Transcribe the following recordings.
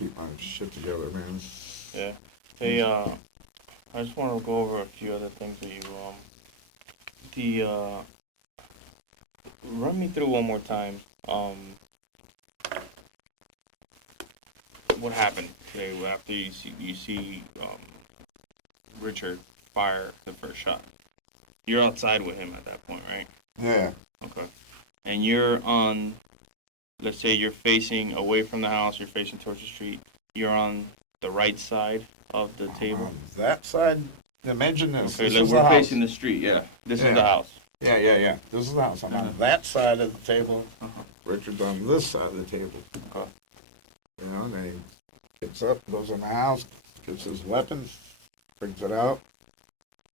keep my shit together, man. Yeah. Hey, I just want to go over a few other things with you. Run me through one more time. What happened today after you see Richard fire the first shot? You're outside with him at that point, right? Yeah. Okay. And you're on, let's say you're facing away from the house, you're facing towards the street. You're on the right side of the table. On that side, imagine this. Okay, This is we're the house. facing the street, yeah. This is the house. Yeah. This is the house. I'm on that side of the table. Richard's on this side of the table. Okay. You know, and he gets up, goes in the house, gets his weapon, brings it out.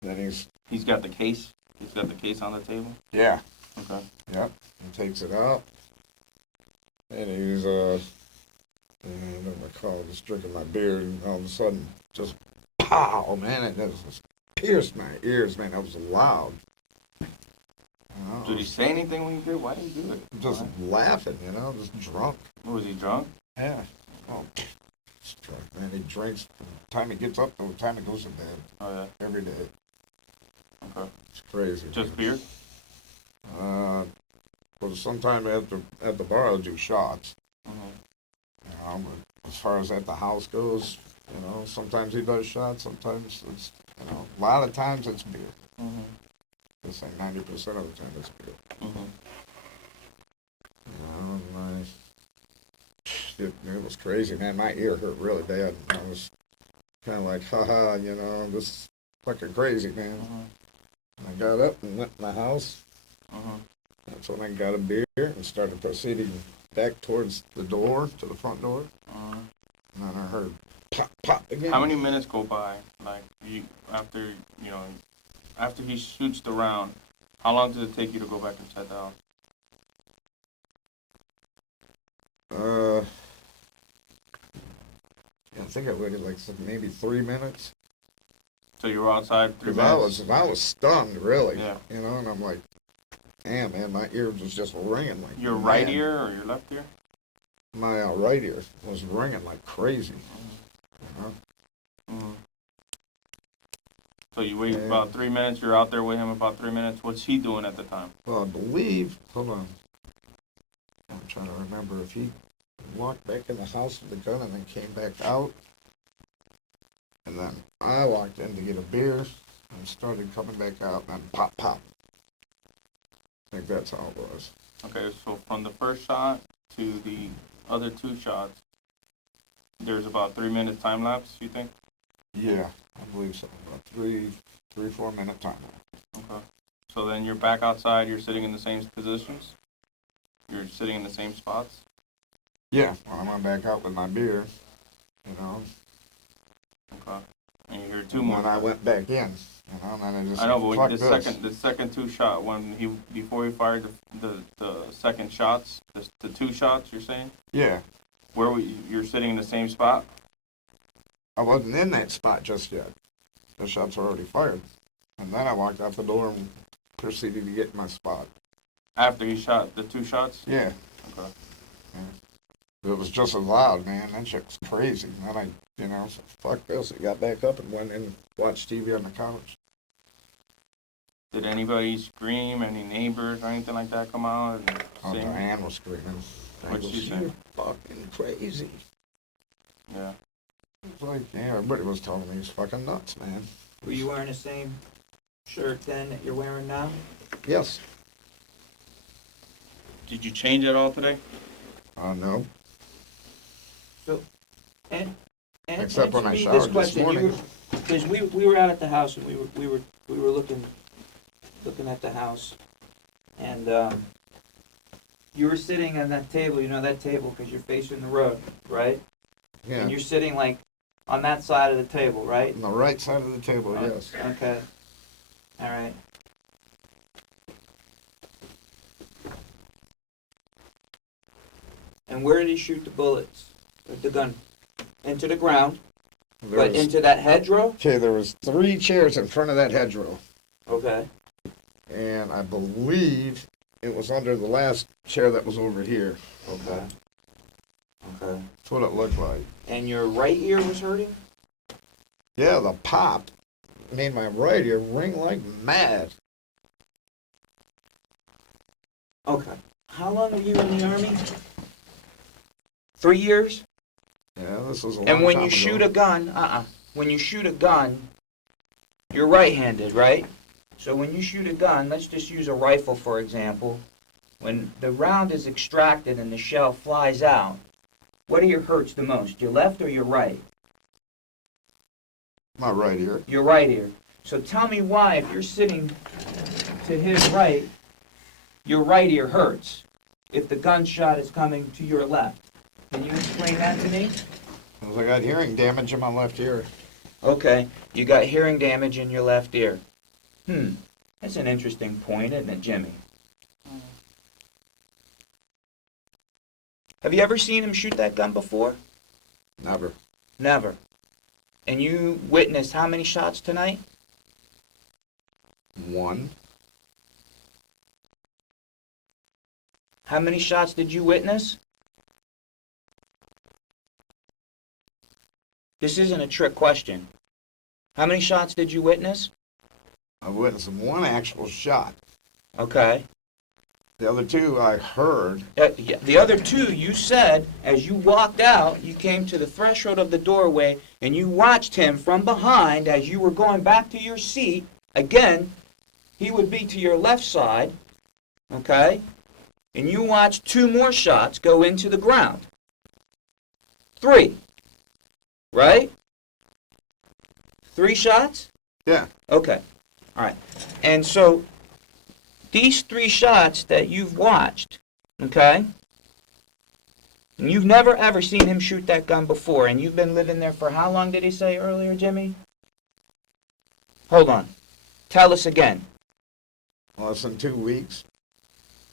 Then He's got the case. He's got the case on the table. Yeah. Okay. Yep. He takes it out. And he's, I don't recall, just drinking my beer, and all of a sudden, just pow, man, it just pierced my ears, man. That was loud. Did he say anything when you did? Why did he do it? Just laughing, you know, just drunk. Was he drunk? Yeah. Oh, he's drunk, man. He drinks from the time he gets up to the time he goes to bed. Oh, yeah. Every day. Okay. It's crazy. Just beer? Well, sometime at the bar, I'll do shots. Mm-hmm. You know, but as far as at the house goes, you know, sometimes he does shots, sometimes it's, you know, a lot of times it's beer. Mm-hmm. I'd say 90% of the time it's beer. Mm-hmm. You know, it was crazy, man. My ear hurt really bad. I was kind of like, haha, you know, this is fucking crazy, man. Mm-hmm. And I got up and went in the house. Mm-hmm. That's when I got a beer and started proceeding back towards the door, to the front door. Mm-hmm. And then I heard pop, pop again. How many minutes go by, like, after he shoots the round, how long does it take you to go back inside the house? I think I waited like maybe 3 minutes. So you were outside 3 Because minutes? I was stunned, really. Yeah. You know, and I'm like, damn, man, my ear was just ringing like Your mad. right ear or your left ear? My right ear was ringing like crazy. You know? Mm-hmm. So you wait about 3 minutes, you're out there with him about 3 minutes. What's he doing at the time? Well, I believe, hold on. I'm trying to remember if he walked back in the house with the gun and then came back out. And then I walked in to get a beer and started coming back out and then pop, pop. I think that's how it was. Okay, so from the first shot to the other two shots, there's about 3 minutes time lapse, you think? Yeah, I believe so. About 4 minute time. Okay. So then you're back outside, you're sitting in the same positions? You're sitting in the same spots? Yeah, well, I went back out with my beer, you know. Okay. And you hear two more. And I went back in, you know, and then I just I know, but fuck the second two shot, before he fired the second shots, the two shots, you're saying? Yeah. You're sitting in the same spot? I wasn't in that spot just yet. The shots were already fired. And then I walked out the door and proceeded to get in my spot. After he shot the two shots? Yeah. Okay. Yeah. It was just as loud, man. That shit was crazy. And then I, you know, said, fuck this. I got back up and went in and watched TV on the couch. Did anybody scream? Any neighbors or anything like that come out and Oh, sing? Diane was screaming. What'd she say? You're fucking crazy. Yeah. It's like, yeah, everybody was telling me he's fucking nuts, man. Were you wearing the same shirt then that you're wearing now? Yes. Did you change at all today? No. So, and Except when I answer me showered this morning. Because we were out at the house and we were looking at the house, and you were sitting on that table. You know that table because you're facing the road, right? Yeah. And you're sitting like on that side of the table, right? On the right side of the table, yes. Okay. All right. And where did he shoot the bullets? With the gun? Into the ground? But into that hedgerow? Okay, there was 3 chairs in front of that hedgerow. Okay. And I believe it was under the last chair that was over here. Okay. Okay. That's what it looked like. And your right ear was hurting? Yeah, the pop made my right ear ring like mad. Okay. How long were you in the Army? 3 years? Yeah, this was a long And when time you ago. shoot a gun, when you shoot a gun, you're right-handed, right? So when you shoot a gun, let's just use a rifle for example. When the round is extracted and the shell flies out, what ear hurts the most, your left or your right? My right ear. Your right ear. So tell me why, if you're sitting to his right, your right ear hurts if the gunshot is coming to your left. Can you explain that to me? Because I got hearing damage in my left ear. Okay, you got hearing damage in your left ear. That's an interesting point, isn't it, Jimmy? Have you ever seen him shoot that gun before? Never. Never. And you witnessed how many shots tonight? One. How many shots did you witness? This isn't a trick question. How many shots did you witness? I witnessed one actual shot. Okay. The other two I heard. The other two, you said, as you walked out, you came to the threshold of the doorway, and you watched him from behind as you were going back to your seat. Again, he would be to your left side, okay? And you watched 2 more shots go into the ground. 3, right? 3 shots? Yeah. Okay. All right. And so these 3 shots that you've watched, okay? And you've never ever seen him shoot that gun before, and you've been living there for how long did he say earlier, Jimmy? Hold on. Tell us again. Less than 2 weeks.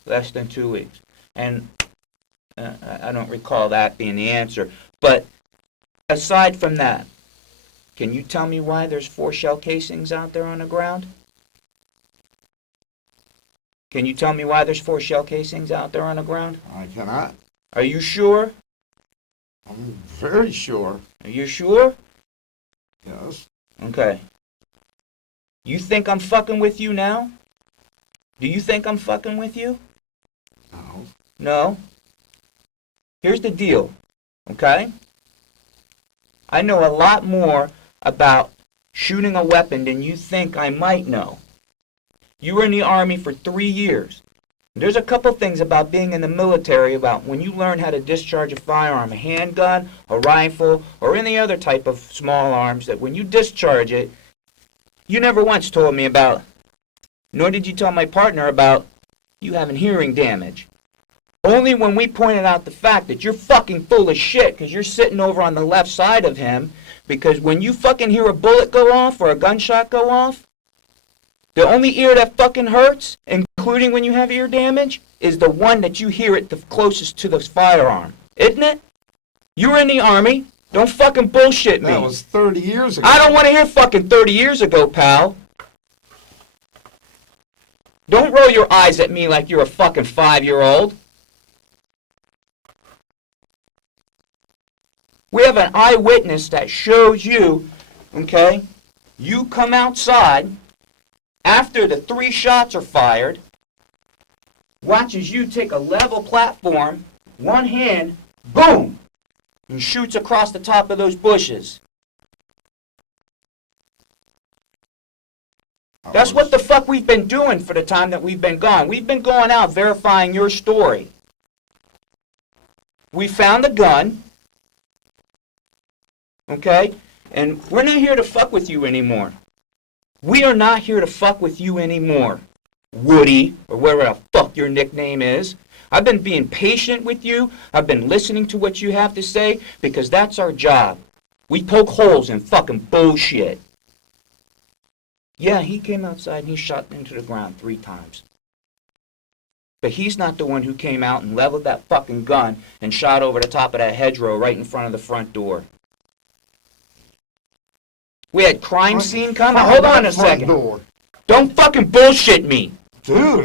Less than 2 weeks. And I don't recall that being the answer. But aside from that, can you tell me why there's 4 shell casings out there on the ground? Can you tell me why there's 4 shell casings out there on the ground? I cannot. Are you sure? I'm very sure. Are you sure? Yes. Okay. You think I'm fucking with you now? Do you think I'm fucking with you? No. No? Here's the deal, okay? I know a lot more about shooting a weapon than you think I might know. You were in the Army for 3 years. There's a couple things about being in the military about when you learn how to discharge a firearm, a handgun, a rifle, or any other type of small arms, that when you discharge it, you never once told me about, nor did you tell my partner about you having hearing damage. Only when we pointed out the fact that you're fucking full of shit because you're sitting over on the left side of him, because when you fucking hear a bullet go off or a gunshot go off, the only ear that fucking hurts, including when you have ear damage, is the one that you hear it the closest to the firearm. Isn't it? You were in the Army. Don't fucking bullshit me. That was 30 years ago. I don't want to hear fucking 30 years ago, pal. Don't roll your eyes at me like you're a fucking 5-year-old. We have an eyewitness that shows you, okay, you come outside after the 3 shots are fired, watches you take a level platform, one hand, boom, and shoots across the top of those bushes. That's what the fuck we've been doing for the time that we've been gone. We've been going out verifying your story. We found the gun, okay, and we're not here to fuck with you anymore. We are not here to fuck with you anymore, Woody, or whatever the fuck your nickname is. I've been being patient with you. I've been listening to what you have to say because that's our job. We poke holes in fucking bullshit. Yeah, he came outside and he shot into the ground 3 times. But he's not the one who came out and leveled that fucking gun and shot over the top of that hedgerow right in front of the front door. We had crime scene coming. Hold on a second. Door. Don't fucking bullshit me. Dude,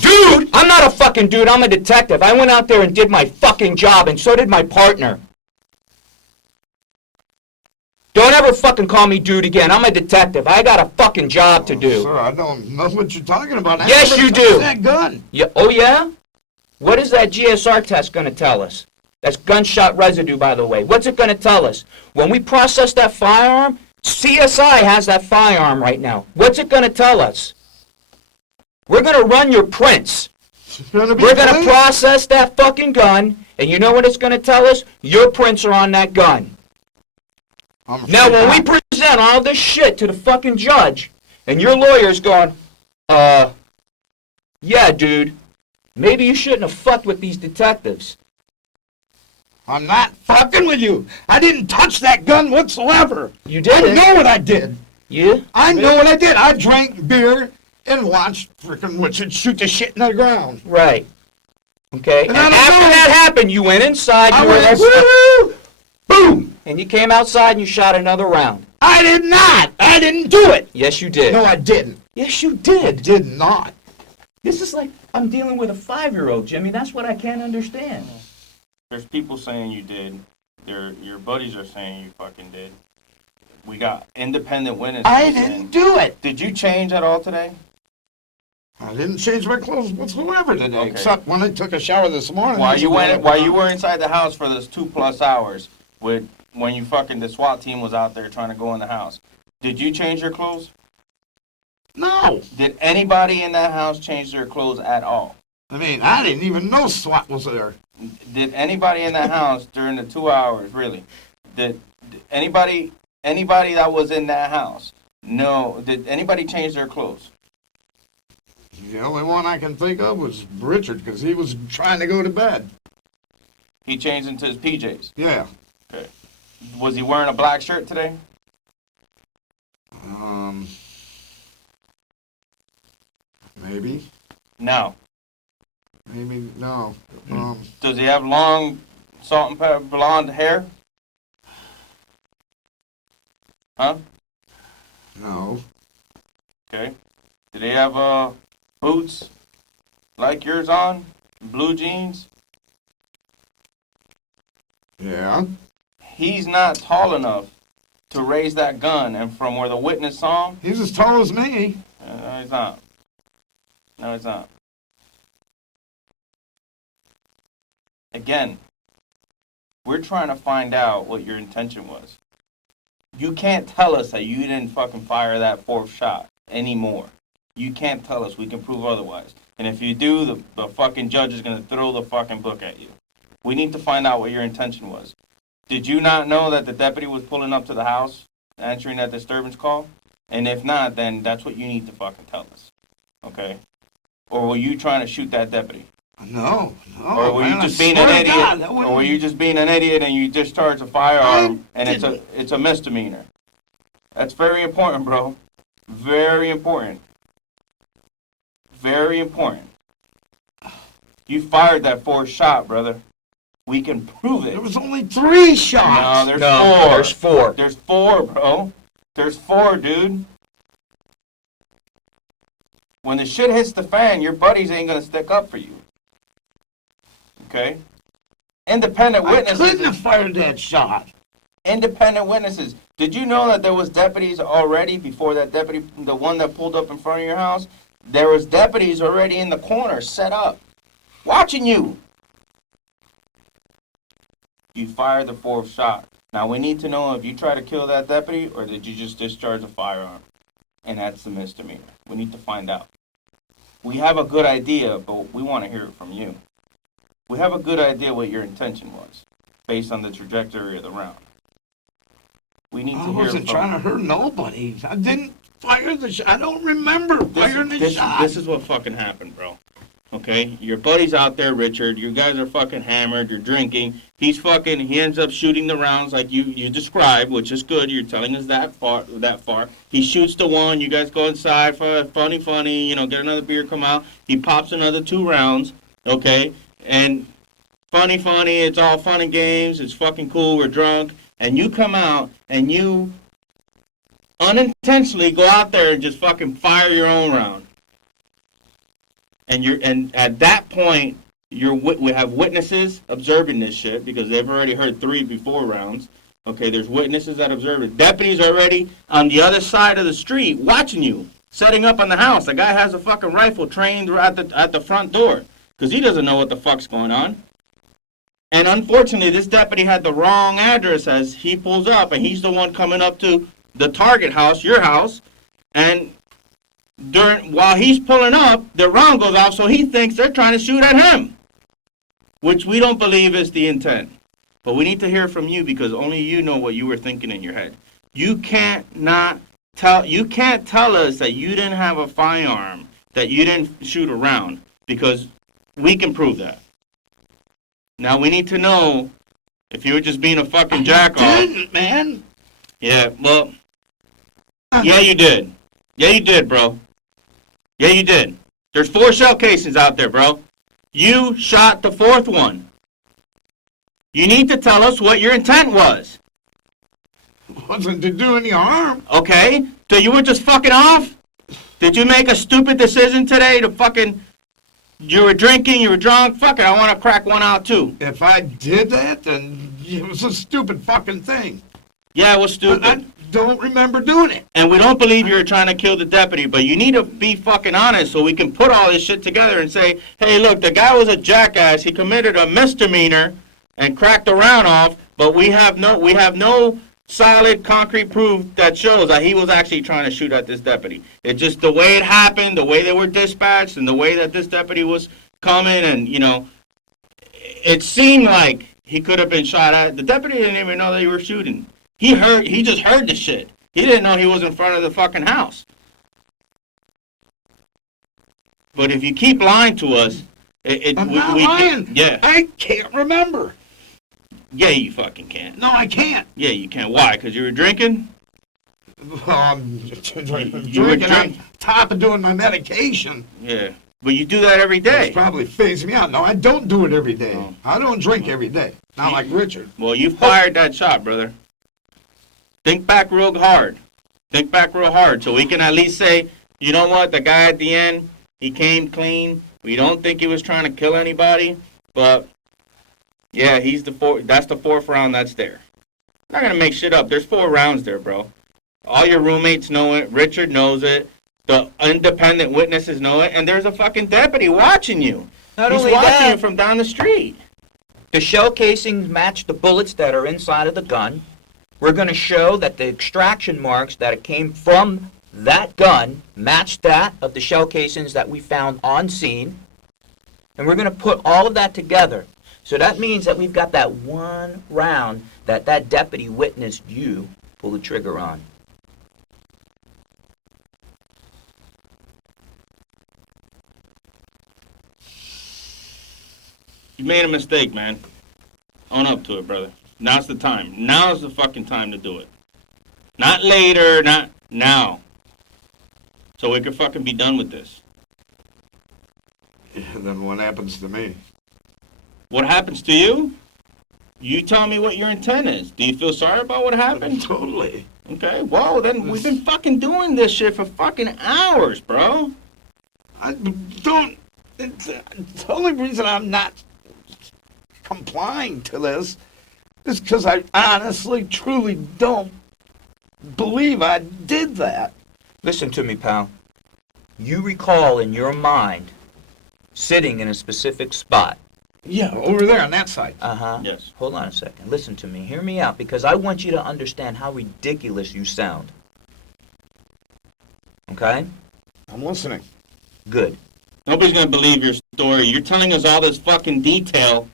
Dude! I'm not a fucking dude, I'm a detective. I went out there and did my fucking job, and so did my partner. Don't ever fucking call me dude again. I'm a detective. I got a fucking job to do. Sir, I don't know what you're talking about. I Yes, never you touched do. that gun. Yeah, oh yeah? What is that GSR test going to tell us? That's gunshot residue, by the way. What's it going to tell us? When we process that firearm, CSI has that firearm right now. What's it going to tell us? We're going to run your prints. We're going to process that fucking gun, and you know what it's going to tell us? Your prints are on that gun. Now, when we present all this shit to the fucking judge, and your lawyer's going, yeah, dude, maybe you shouldn't have fucked with these detectives. I'm not fucking with you. I didn't touch that gun whatsoever. You did I it. know what I did. Yeah? I know what I did. I drank beer and watched freaking Richard shoot the shit in the ground. Right. Okay. And I don't after know. that happened, you went inside, I you were went, like, woo, boom. and you came outside and you shot another round. I did not. I didn't do it. Yes, you did. No, I didn't. Yes, you I did. did not. This is like I'm dealing with a 5-year-old, Jimmy. That's what I can't understand. There's people saying you did. Your buddies are saying you fucking did. We got independent witnesses. I didn't do it. Did you change at all today? I didn't change my clothes whatsoever today, Okay. except when I took a shower this morning. While you were inside the house for those 2+ hours, when you fucking the SWAT team was out there trying to go in the house, did you change your clothes? No. Did anybody in that house change their clothes at all? I mean, I didn't even know SWAT was there. Did anybody in that house during the 2 hours, really? Did anybody that was in that house? No. Did anybody change their clothes? The only one I can think of was Richard, because he was trying to go to bed. He changed into his PJs. Yeah. Okay. Was he wearing a black shirt today? Maybe. No. Maybe, no. Does he have long salt and pepper blonde hair? Huh? No. Okay. Did he have boots like yours on? Blue jeans? Yeah. He's not tall enough to raise that gun, and from where the witness saw him, He's as tall as me. no, he's not. No, he's not. Again, we're trying to find out what your intention was. You can't tell us that you didn't fucking fire that 4th shot anymore. You can't tell us. We can prove otherwise. And if you do, the fucking judge is going to throw the fucking book at you. We need to find out what your intention was. Did you not know that the deputy was pulling up to the house, answering that disturbance call? And if not, then that's what you need to fucking tell us. Okay? Or were you trying to shoot that deputy? No. Or were man, you just I being swear an to idiot? God, that Or wouldn't- were you just being an idiot and you discharged a firearm and didn't. it's a misdemeanor? That's very important, bro. Very important. Very important. You fired that 4th shot, brother. We can prove it. There was only 3 shots. No, there's No, 4. there's 4. There's 4, bro. There's 4, dude. When the shit hits the fan, your buddies ain't gonna stick up for you. Okay? Independent I witnesses. couldn't have fired that shot. Independent witnesses. Did you know that there was deputies already before that deputy, the one that pulled up in front of your house? There was deputies already in the corner set up, watching you. You fired the 4th shot. Now we need to know if you tried to kill that deputy or did you just discharge a firearm? And that's the misdemeanor. We need to find out. We have a good idea, but we want to hear it from you. We have a good idea what your intention was, based on the trajectory of the round. We need I to hear wasn't from trying to hurt nobody. I didn't fire the shot. I don't remember firing the shot. This is what fucking happened, bro. Okay? Your buddy's out there, Richard. You guys are fucking hammered. You're drinking. He ends up shooting the rounds like you described, which is good. You're telling us that far. He shoots the one. You guys go inside for funny, get another beer, come out. He pops another 2 rounds. Okay? And funny, it's all fun and games. It's fucking cool. We're drunk. And you come out and you unintentionally go out there and just fucking fire your own round. And at that point, we have witnesses observing this shit because they've already heard 3 before rounds. Okay, there's witnesses that observe it. Deputies already on the other side of the street watching you, setting up on the house. The guy has a fucking rifle trained at the front door because he doesn't know what the fuck's going on. And unfortunately, this deputy had the wrong address as he pulls up, and he's the one coming up to the target house, your house, and while he's pulling up, the round goes off, so he thinks they're trying to shoot at him, which we don't believe is the intent. But we need to hear from you because only you know what you were thinking in your head. You can't tell us that you didn't have a firearm, that you didn't shoot a round, because we can prove that. Now we need to know if you were just being a fucking jack-off. I didn't, man. Yeah, well, yeah you did. Yeah you did, bro. Yeah you did. There's 4 shell casings out there, bro. You shot the 4th one. You need to tell us what your intent was. Wasn't to do any harm. Okay? So you were just fucking off? Did you make a stupid decision today to fucking... You were drinking, you were drunk? Fuck it, I want to crack one out too. If I did that, then it was a stupid fucking thing. Yeah, it was stupid. But I don't remember doing it. And we don't believe you were trying to kill the deputy, but you need to be fucking honest so we can put all this shit together and say, hey, look, the guy was a jackass. He committed a misdemeanor and cracked the round off, but we have no solid concrete proof that shows that he was actually trying to shoot at this deputy. It's just the way it happened, the way they were dispatched, and the way that this deputy was coming, and, you know, it seemed like he could have been shot at. The deputy didn't even know that you were shooting. He just heard the shit. He didn't know he was in front of the fucking house. But if you keep lying to us, I'm not lying. Yeah. I can't remember. Yeah, you fucking can't. No, I can't. Yeah, you can. Why? Because you were drinking? Drinking on top of doing my medication. Yeah. But you do that every day. It's probably phasing me out. No, I don't do it every day. Oh. I don't drink every day. Not like Richard. Well, you fired that shot, brother. Think back real hard. Think back real hard so we can at least say, you know what, the guy at the end, he came clean. We don't think he was trying to kill anybody, but yeah, that's the 4th round that's there. I'm not going to make shit up. There's 4 rounds there, bro. All your roommates know it. Richard knows it. The independent witnesses know it. And there's a fucking deputy watching you. Not He's only watching that, you from down the street. the shell casings match the bullets that are inside of the gun. We're going to show that the extraction marks that it came from that gun match that of the shell casings that we found on scene. And we're going to put all of that together. So that means that we've got that one round that deputy witnessed you pull the trigger on. You made a mistake, man. Own up to it, brother. Now's the time. Now's the fucking time to do it. Not later, not now. So we can fucking be done with this. And then what happens to me? What happens to you? You tell me what your intent is. Do you feel sorry about what happened? Totally. Okay, well, then we've been fucking doing this shit for fucking hours, bro. I don't... The only reason I'm not complying to this is because I honestly, truly don't believe I did that. Listen to me, pal. You recall in your mind sitting in a specific spot. Yeah, over there on that side. Uh-huh. Yes. Hold on a second. Listen to me. Hear me out, because I want you to understand how ridiculous you sound. Okay? I'm listening. Good. Nobody's gonna believe your story. You're telling us all this fucking detail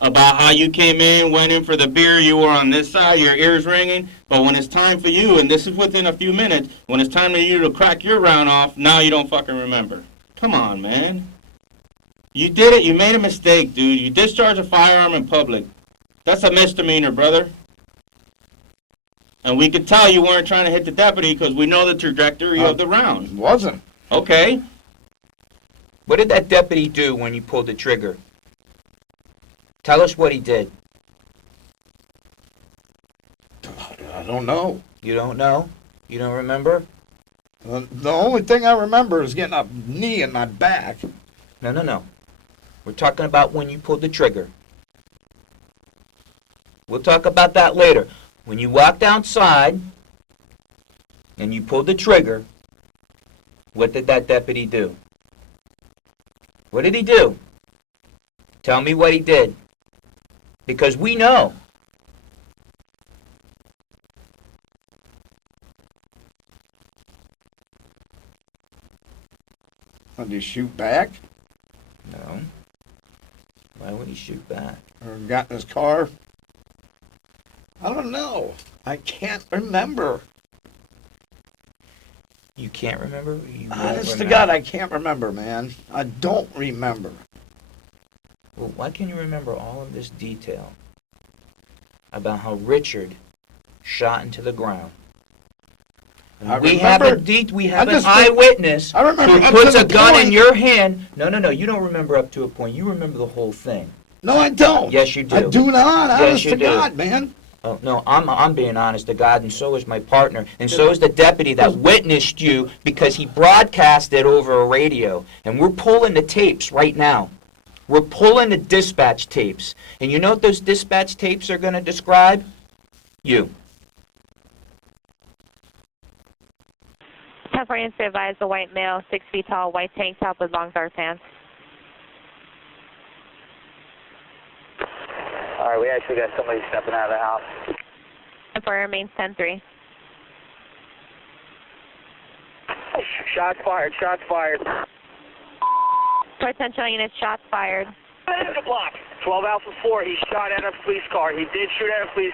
about how you came in, went in for the beer, you were on this side, your ears ringing, but when it's time for you, and this is within a few minutes, when it's time for you to crack your round off, now you don't fucking remember. Come on, man. You did it. You made a mistake, dude. You discharged a firearm in public. That's a misdemeanor, brother. And we could tell you weren't trying to hit the deputy because we know the trajectory of the round. Wasn't. Okay. What did that deputy do when you pulled the trigger? Tell us what he did. I don't know. You don't know? You don't remember? The only thing I remember is getting a knee in my back. No. We're talking about when you pulled the trigger. We'll talk about that later. When you walked outside and you pulled the trigger, what did that deputy do? What did he do? Tell me what he did. Because we know. Did he shoot back? No. Why would he shoot back? Or got in his car? I don't know. I can't remember. You can't remember? You won't Honest to remember? God, I can't remember, man. I don't remember. Well, why can you remember all of this detail about how Richard shot into the ground? I We have remember- we have I an just think- eyewitness I remember who up puts to a the gun in point. your hand. No, you don't remember up to a point. You remember the whole thing. No, I don't. Yes, you do. I do not. Yes, Honest you to do. God, man. Oh, no, I'm being honest to God, and so is my partner, and so is the deputy that witnessed you because he broadcast it over a radio. And we're pulling the tapes right now. We're pulling the dispatch tapes. And you know what those dispatch tapes are going to describe? You. California to advise a white male, 6 feet tall, white tank top with long dark pants. All right, we actually got somebody stepping out of the house. And for remains 10-3. Shots fired, shots fired. For attention units, shots fired. 12 Alpha 4, he shot at a police car. He did shoot at a police